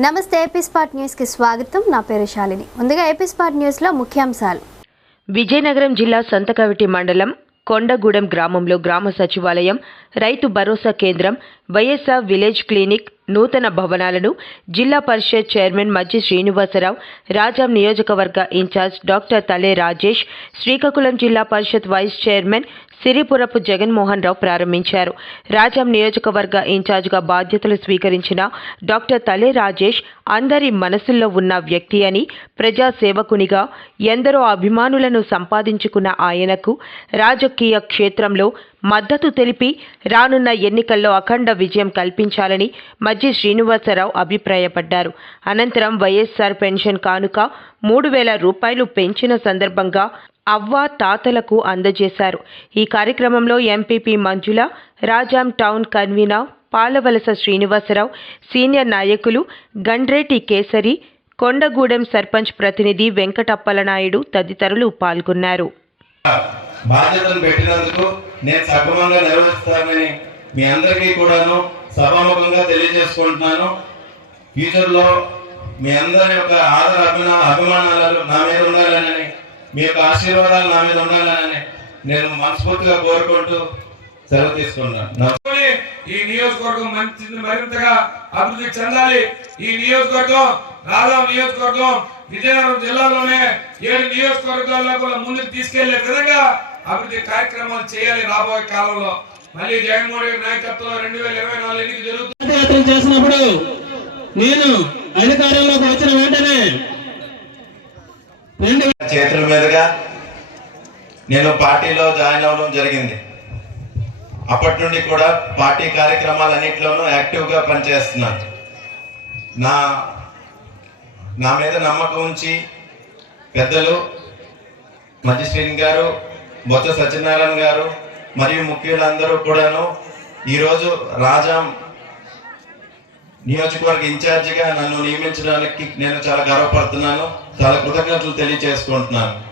నమస్తే AP spot న్యూస్కి స్వాగతం. నా పేరు శాలిని. ముందుగా ఏపీ స్పాట్ న్యూస్లో ముఖ్యాంశాలు. విజయనగరం జిల్లా సంతకవిటి మండలం కొండగూడెం గ్రామంలో గ్రామ సచివాలయం రైతు భరోసా కేంద్రం వైఎస్ఆర్ విలేజ్ క్లినిక్ నూతన భవనాలను జిల్లా పరిషత్ చైర్మన్ మజ్జి శ్రీనివాసరావు రాజాం నియోజకవర్గ ఇన్ఛార్జ్ డాక్టర్ తలే రాజేష్ శ్రీకాకుళం జిల్లా పరిషత్ వైస్ చైర్మన్ సిరిపురపు జగన్మోహన్ రావు ప్రారంభించారు. రాజాం నియోజకవర్గ ఇన్ఛార్జ్గా బాధ్యతలు స్వీకరించిన డాక్టర్ తలే రాజేష్ అందరి మనసుల్లో ఉన్న వ్యక్తి అని ప్రజాసేవకునిగా ఎందరో అభిమానులను సంపాదించుకున్న ఆయనకు రాజకీయ క్షేత్రంలో మద్దతు తెలిపి రానున్న ఎన్నికల్లో అఖండ విజయం కల్పించాలని మజ్జి శ్రీనివాసరావు అభిప్రాయపడ్డారు. అనంతరం వైఎస్ఆర్ పెన్షన్ కానుక మూడు వేల రూపాయలు పెంచిన సందర్భంగా అవ్వ తాతలకు అందజేశారు. ఈ కార్యక్రమంలో MPP Manjula Rajam town convener Palavalasa Srinivasarao senior నాయకులు గండ్రేటి కేసరి కొండగూడెం సర్పంచ్ ప్రతినిధి వెంకటప్పలనాయుడు తదితరులు పాల్గొన్నారు. బాధ్యతలు పెట్టినందుకు నేను సక్రమంగా నిర్వహిస్తానని మీ అందరికీ కూడాను సభాముఖంగా తెలియజేసుకుంటున్నాను. ఫ్యూచర్లో మీ అందరి యొక్క ఆదర అభిమా అభిమానాలు నా మీద ఉండాలని మీ యొక్క ఆశీర్వాదాలు నా మీద ఉండాలని నేను మనస్ఫూర్తిగా కోరుకుంటూ సెలవు తీసుకున్నాను ఈ నియోజకవర్గం మంచి మరింతగా అభివృద్ధి చెందాలి. ఈ నియోజకవర్గం రాధా నియోజకవర్గం విజయనగరం జిల్లాలోనే ఏడు నియోజకవర్గాల్లో కూడా ముందుకు తీసుకెళ్ళే విధంగా అభివృద్ధి కార్యక్రమాలు చేయాలి రాబోయే కాలంలో. మళ్ళీ జగన్మోహన్ రెడ్డి నాయకత్వంలో రెండు వేల ఇరవై నాలుగు ఎన్నిక జరుగుతుంది చేసినప్పుడు నేను అధికారంలోకి వచ్చిన వెంటనే రెండు చేతుల మీదుగా నేను పార్టీలో జాయిన్ అవ్వడం జరిగింది. అప్పటి నుండి కూడా పార్టీ కార్యక్రమాలన్నింటిలోనూ యాక్టివ్గా పనిచేస్తున్నాను. నా నా మీద నమ్మకం ఉంచి పెద్దలు మజిస్ట్రేట్ గారు బొత్స సత్యనారాయణ గారు మరియు ముఖ్యులందరూ కూడాను ఈరోజు రాజాం నియోజకవర్గ ఇన్ఛార్జిగా నన్ను నియమించడానికి నేను చాలా గర్వపడుతున్నాను. చాలా కృతజ్ఞతలు తెలియజేసుకుంటున్నాను.